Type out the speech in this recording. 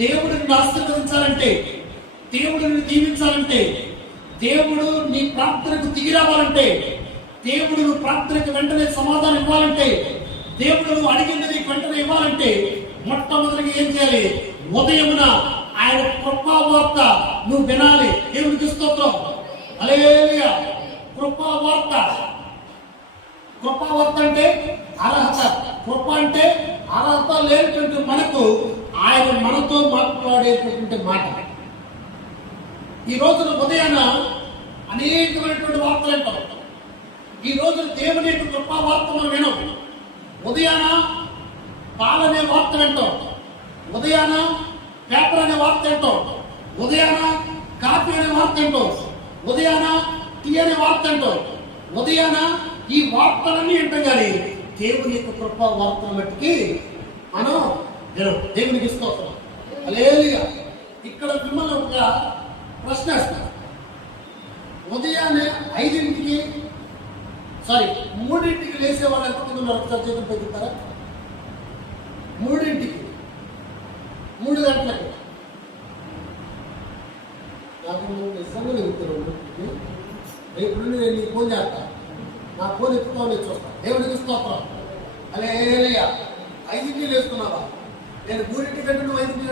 దేవుడిని ఆశీర్వదించాలంటే, దేవుడిని దీవించాలంటే, దేవుడు నీ ప్రార్థనకు దిగి రావాలంటే, దేవుడు నువ్వు ప్రార్థనకు వెంటనే సమాధానం ఇవ్వాలంటే, దేవుడు నువ్వు అడిగింది నీకు వెంటనే ఇవ్వాలంటే మొట్టమొదటిగా ఏం చేయాలి? ఉదయమున ఆయన కృపావార్త నువ్వు వినాలి. దేవుడికి స్తోత్రం. హల్లెలూయా. కృపావార్త. కృపావార్త అంటే అర్హత. కృప అంటే అర్హత లేనటువంటి మనకు ఆయన మనతో మాట్లాడేటటువంటి మాట. ఈ రోజున ఉదయాన అనేకమైనటువంటి వార్తలు అంటాం. ఈ రోజు దేవుని యొక్క కృపావార్త మనం వినం. ఉదయాన పాలనే వార్త వింటాం, ఉదయాన పేపర్ అనే వార్త వింటాం, ఉదయాన కాఫీ అనే వార్త వింటాం, ఉదయాన టీ అనే వార్త వింటాం, ఉదయాన ఈ వార్తలన్నీ వింటాం. కానీ దేవుని యొక్క కృపా వార్తను బట్టి మనం దేవునికి స్తోత్రం. హల్లెలూయా. ఇక్కడ మిమ్మల్ని ఒక ప్రశ్న వేస్తాను. ఉదయాన్నే 3ంటికి లేసే వాళ్ళు ఎంతమంది ఉన్నారు? ఒకసారి చేతులు పెట్టుతారా? 3 గంటలకి నాకు నిజంగా వెళ్తారు. రేపు నేను నీకు ఫోన్ చేస్తా, నా ఫోన్ ఎత్తుకోవాలి చూస్తా. దేవుడికి స్తోత్రం. హల్లెలూయా. 5ంటికి లేస్తున్నావా? నేను 3ంటి కంటే 5ంటి